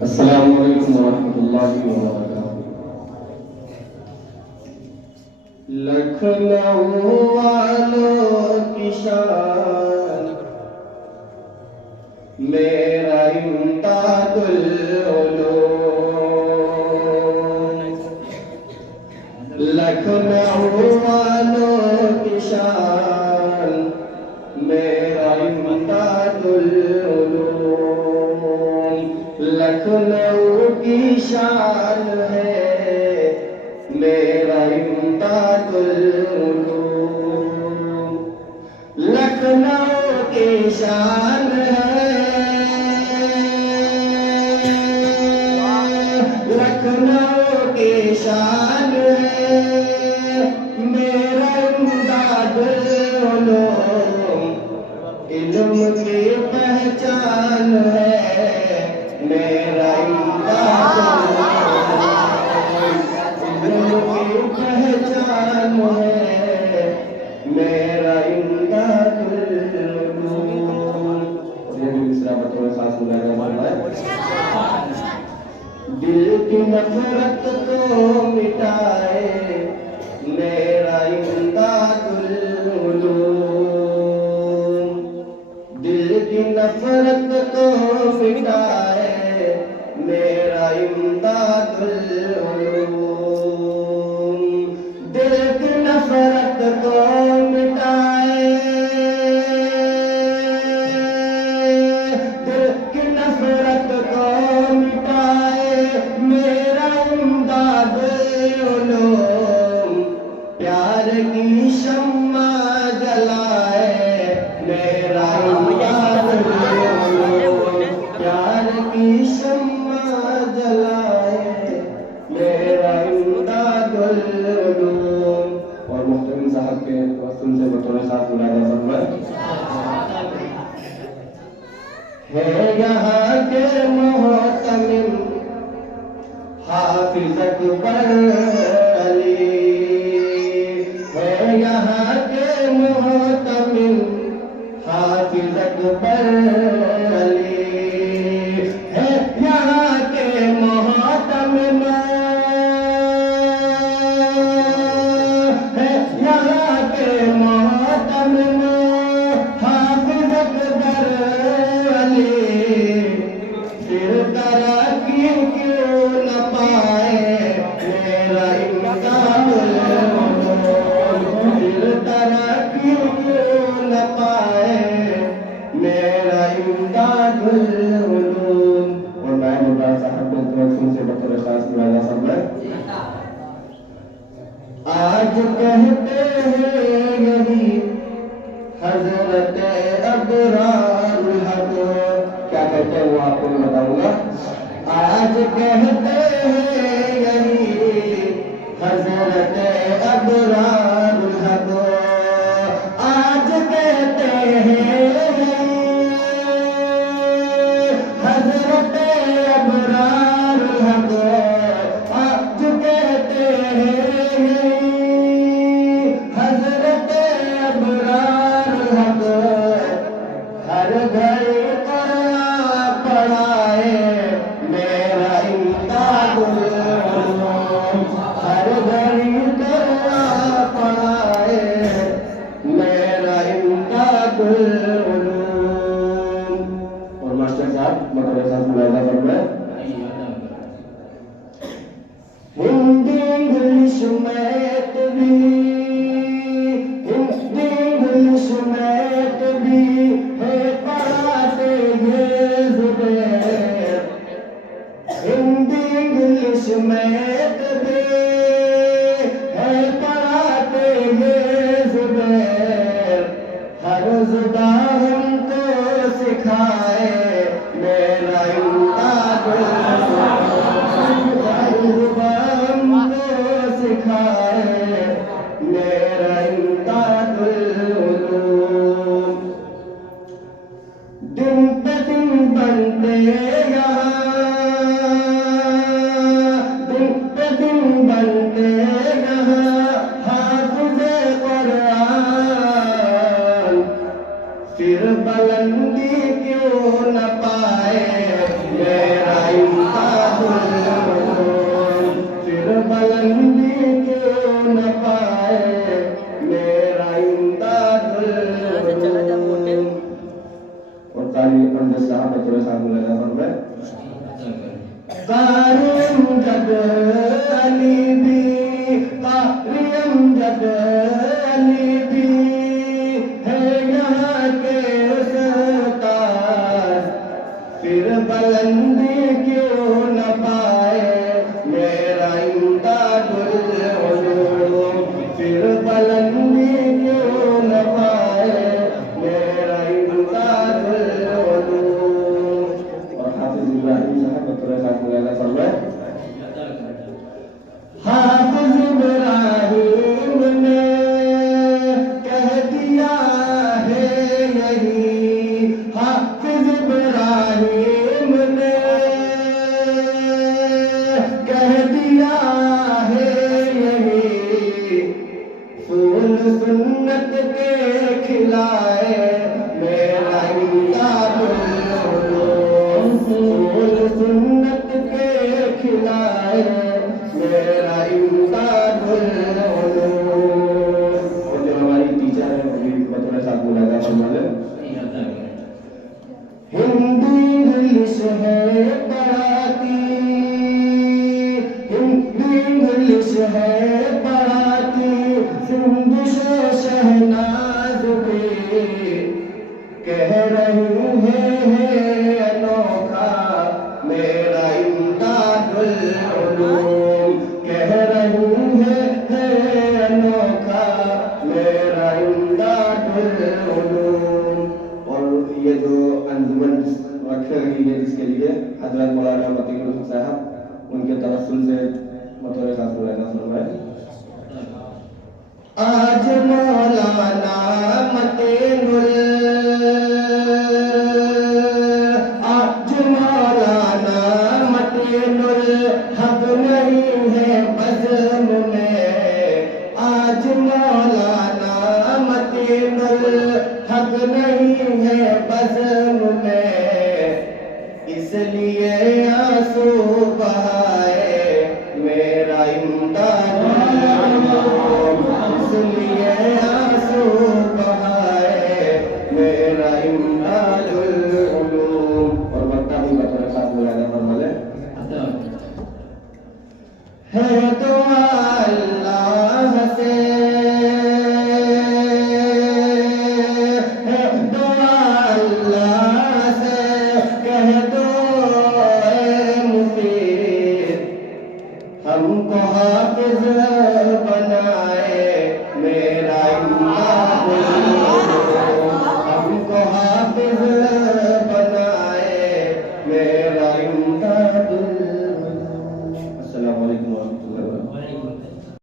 अस्सलामु अलैकुम वरहमतुल्लाहि वबरकातुहू। लखनऊ वालों की शान मेरा इम्दादुल उलूम। लखनऊ वालों की शान मेरा इम्दादुल उलूम। लखनऊ की शान है मेरा इम्दादुल उलूम। लखनऊ की शान है, लखनऊ की शान है मेरा इम्दादुल उलूम। इल्म की पहचान है मेरा इम्दादुल उलूम। इल्म की पहचान है मेरा इम्दादुल उलूम। ये दूसरा बतौर खास बुलाया जाता है। दिल की नफरत को मिटाए मेरा इम्दादुल उलूम। दिल की नफरत को मिटाए मेरा इम्दादुल उलूम। दिल की नफरत को मिटाए, दिल की नफरत को मिटाए मेरा इम्दादुल उलूम। प्यार की शम्मा जलाए मेरा इम्दादुल उलूम। प्यार की शम्मा जलाए मेरा इम्दादुल उलूम। और मुख्तरम साहब के वस्तुन से बतौर खास बुलाया जाता है यहाँ के मोहतमिम हाफिज अकबर अली। है यहाँ के मोहतमिम हाफिज अकबर अली। है यहाँ के मोहतमिम, है यहाँ के मोहतमिम हाफिज अकबर अली। फिर तरक्की क्यों न पाए मेरा इम्दादुल उलूम। फिर तरक्की क्यों न पाए मेरा इम्दादुल उलूम। और मैं मुल्ला साहब को से बतौर खास बुलाया सब है। आज कहते हैं यही हजरत अबरारुल हक। क्या कहते हैं वो आपको मैं बताऊंगा। आज कहते हैं यही हजरत अबरारुल हक। आज कहते हैं यही हजरत अबरारुल हक। आज कहते हैं यही हजरत अबरारुल हक। हर घड़ी पढ़ाए मेरा इम्दादुल उलूम। हर घड़ी पढ़ाए मेरा इम्दादुल उलूम। और मास्टर साहब मदरसा बुलाया करना है। हिंदी इंग्लिश मैथ भी, हिंदी इंग्लिश मैथ भी है पढ़ाते ये ज़ुबैर। हिंदी इंग्लिश मैथ भी है पढ़ाते ये ज़ुबैर। हर ज़ुबान हमको सिखाए मेरा इम्दादुल उलूम। हर ज़ुबान हमको सिखाए मेरा इम्दादुल उलूम। दिन पे दिन बनते यहाँ, दिन पे दिन बनते यहाँ हाफ़िज़े क़ुरआन। फिर बुलंदी क्यों न पाए मेरा कारियम जद अली भी, कारियम जद अली भी है यहाँ के उस्ताद, फिर बुलंदी क्यों न पाए मेरा इमदादुल उलूम, फिर बुलंदी क्यों न पाए मेरा इमदादुल उलूम। और हाफिज इब्राहिम साहब बतौर खातिमा फरमाए, हाफिज इब्राहिम ने कह दिया है यही, हाफिज इब्राहिम ने कह दिया है यही, फूल सुन्नत के खिलाए मेरा इमदादुल उलूम, फूल सुन्नत के खिलाए मेरा इमदादुल उलूम। और जो हमारी टीचर है वो भी बतौर साथ मुलाकात फरमाए, हिंदी इंग्लिश है पढ़ाती, हिंदी इंग्लिश है पढ़ाती, सिंधी शहनाज भी कह रही है अनोखा मेरा इमदादुल उलूम, कह रही है अनोखा मेरा इमदादुल उलूम। और ये जो अंजुमन रखे गई है जिसके लिए हजरत मौलाना मतीउर साहब, उनके तवस्सुल से बतौर खातिमा फरमाए, आज मौलाना मतीउर, आज मौलाना मतीउर हक नहीं है बज़्म में, आज मौलाना मतीउर हक नहीं है बज़्म में, इसलिए आंसू बहाए मेरा इमदादुल उलूम, इसलिए आंसू बहाए मेरा इमदादुल उलूम। और वक्ता भी बतौर खास मुलाकात फरमाए, है दुआ अल्लाह से, है दुआ अल्लाह से, कह दो ऐ मुफीद हमको हाफिज बनाए मेरा इमदादुल उलूम, हमको हाफिज बनाए मेरा इमदादुल